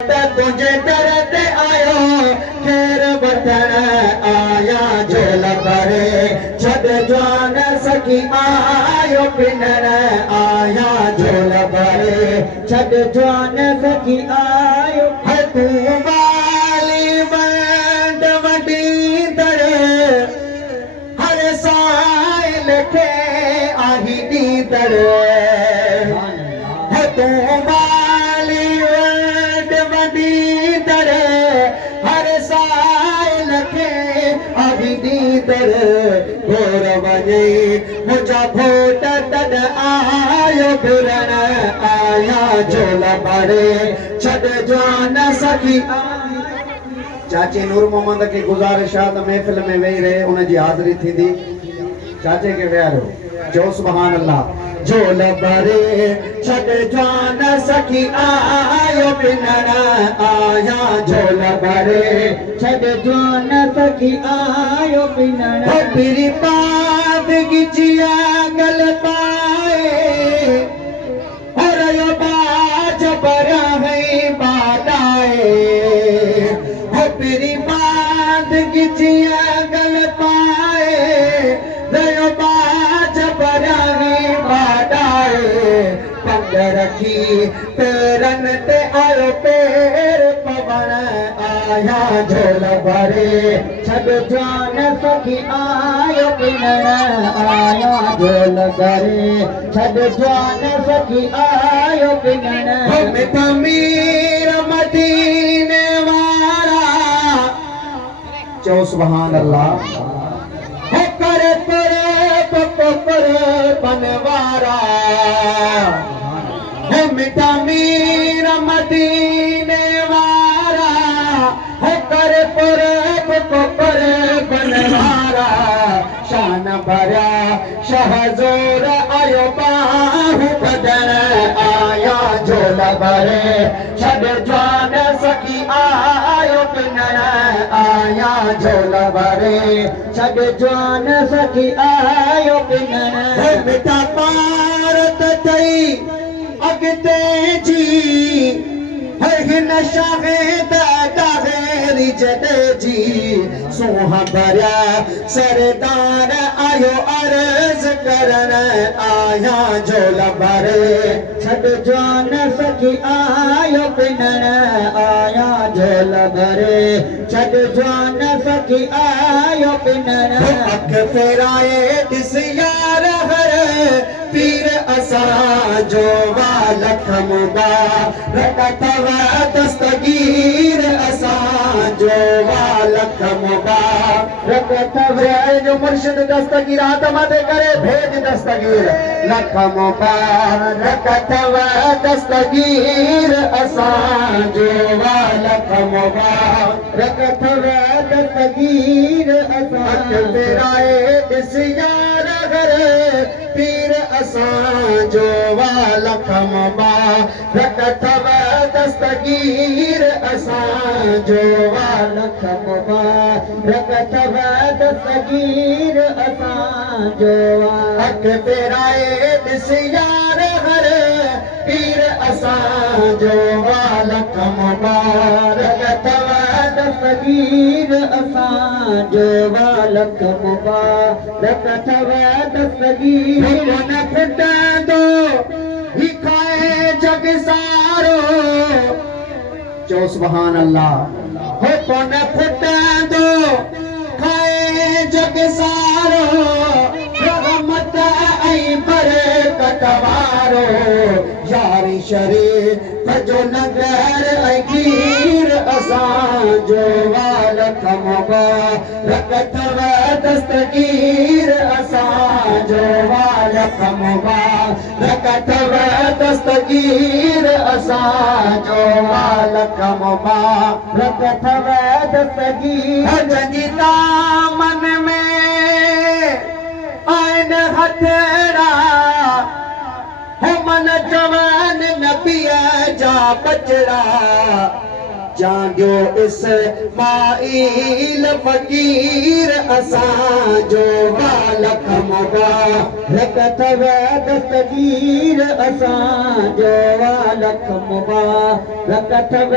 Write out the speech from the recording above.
तुझे दर ते आयो खेर वठण आया झोल भरे छॾ जवान सखी आयो पिनण आया झोल भरे छॾ जवान सखी आयो तूं वाली वंड वॾी दर हर साइल खे आही ॾींदड़ तूं वाली वंड वॾी दर हर साइल खे आही ॾींदड़ घोर वञे मुंहिंजा भोट तॾ आयो घुरण आया झोल भरे छॾ जवान सखी। चाचे नूर मोहम्मद के गुज़ारिश आहे त महफ़िल में वेही रहे उन जी हाज़िरी थींदी। चाचे के विहारो जो सुभान अल्लाह। झोल भरे छॾ जवान सखी आयो पिनण आया झोल भरे छॾ जवान सखी आयो पिनण बिरी पाद गिजिया गल पाए हर यो बाज बरा है बादाए बिरी पाद गिजिया गल पाए रयो बाज बरा है बादाए पंग रखी पेरन ते आयो पेर पवन आया झोल भरे छॾ जवान सखी आयो पिनण आया झोल भरे छॾ जवान सखी आयो पिनण मिठा मीर मदीने वारा चो सुभान अल्लाह करे करे बनवारा मिठा मीर मदीने वारा करे करे बनवारा शान भरिया शहज़ोर आयो बाहु बदन आया झोल भरे छॾ जवान सखी आयो पिनण आया झोल भरे छॾ जवान सखी आयो पिनण मिठा पार त थई अॻिते जी हिन शाहिद दावेरी जॾे जी सोहा भरिया सरदार आयो अर्ज़ करण आया झोल भरे छॾ जवान सखी आयो पिनण आया झोल भरे छॾ जवान सखी आयो पिनण अख फेराए ॾिस यार हर पीर असां जो वालख मुबारक अथव दस्तगीर असां जो वालख मुबारक अथव जो मुर्शिद दस्तगीर हाथ मथे करे भेज दस्तगीर लख मुबारक अथव दस्तगीर असां जो वालख मुबारक अथव दस्तगीर असां फेराए ॾिस यार घर पीर असां जो वालख मुबारक अथव दस्तगीर असां जो वालख मुबारक अथव दस्तगीर असां जो अख फेराए ॾिस यार हर पीर असां जो वालख मुबारक अथव दस्तगीर असां जो वालख मुबारक अथव दस्तगीर न फुटंदो ही खाए जग सारो चो सुभान अल्लाह हो कोन फुटंदो खाए जग सारो रहमत ऐं बरकत वारो यारी शरीफ जो नगर ऐं खीर असां जो वालख मुबारक अथव दस्तगीर असां जो वालख मुबारक अथव दस्तगीर असां जो वालख मुबारक अथव दस्तगीर जंहिंजी दामन में आहिनि हथड़ा मन जवान नबीअ जा बचड़ा जाॻियो इस्माईल फ़कीर असां जो वालख मुबारक अथव दस्तगीर असां जो वालख मुबारक अथव।